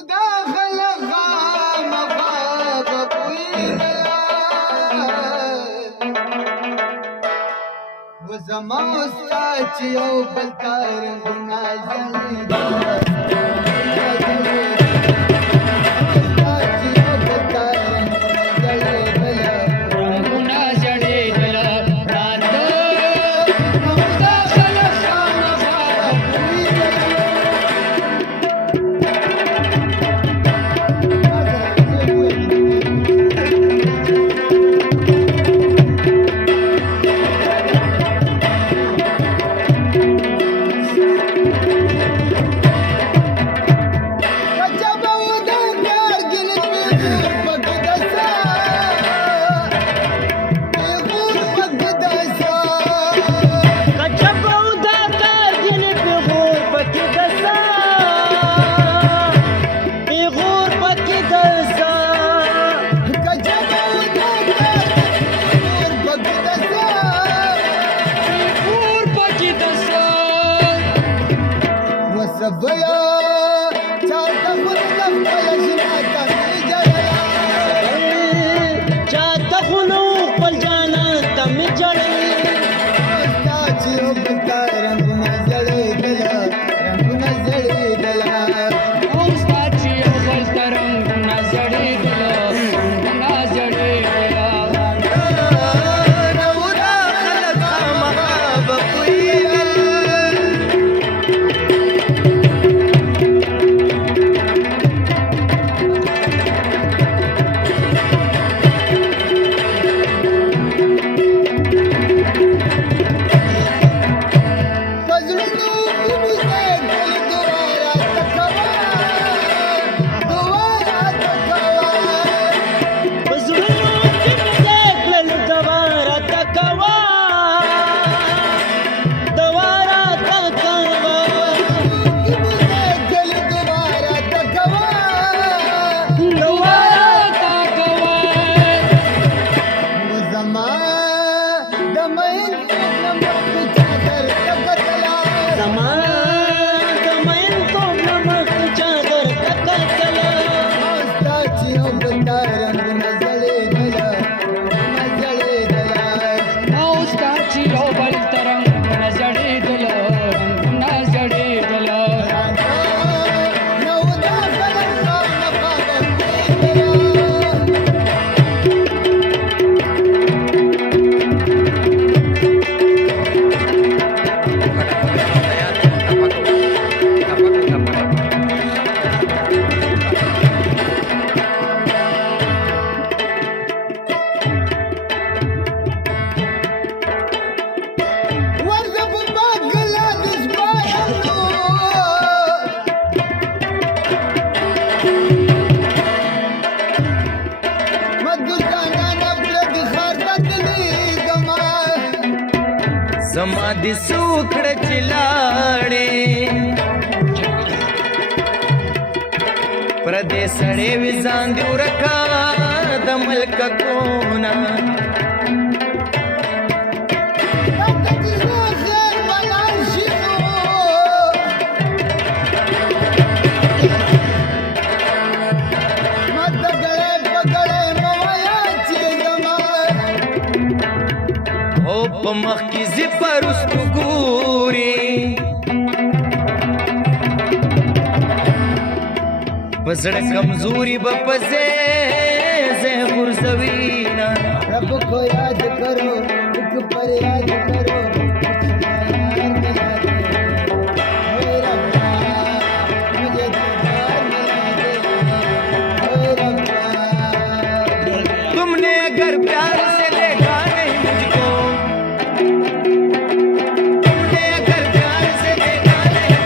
داخل خامخا وزما استاد چې یو بل تاريخونه بیا چاته خود خپل جنات می جړلا چاته خود خپل جنات می جړلا چې وبتا رنگونه زړې دلا رنگونه زړې دلا او ستا چې وبتا رنگونه زړې دلا رنگونه زړې دلا نو دا خلک مغاب کوي زما د سوکړه چلاړې پر دې سړې وې ځان دې ورکا د ملک کونا په مخ کې زپر واستو ګوري پزړه کمزوري بپزه زه غرزوینا رب کو یاد کرو ایک پر یاد کرو तुमने अगर प्यार से देखा नहीं मुझको तुमने अगर प्यार से देखा नहीं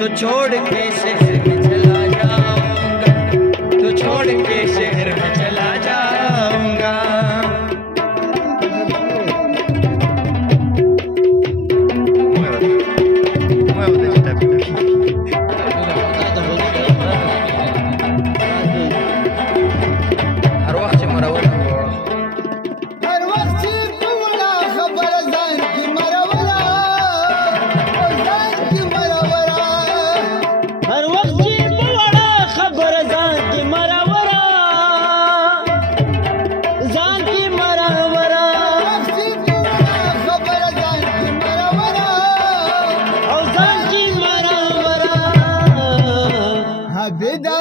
तो छोड़ के शहर में चला जाऊंगा तो छोड़ के शहर में चला जाऊंगा हर वक्त عابدا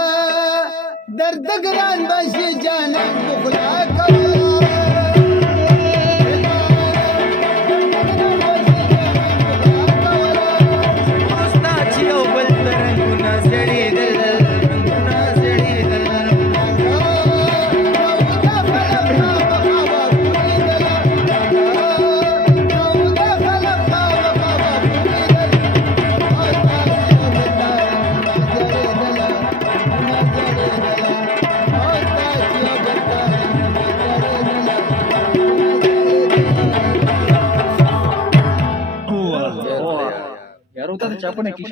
درد گران باشی جانان بخلا کولا यार होता चहा पण आहे की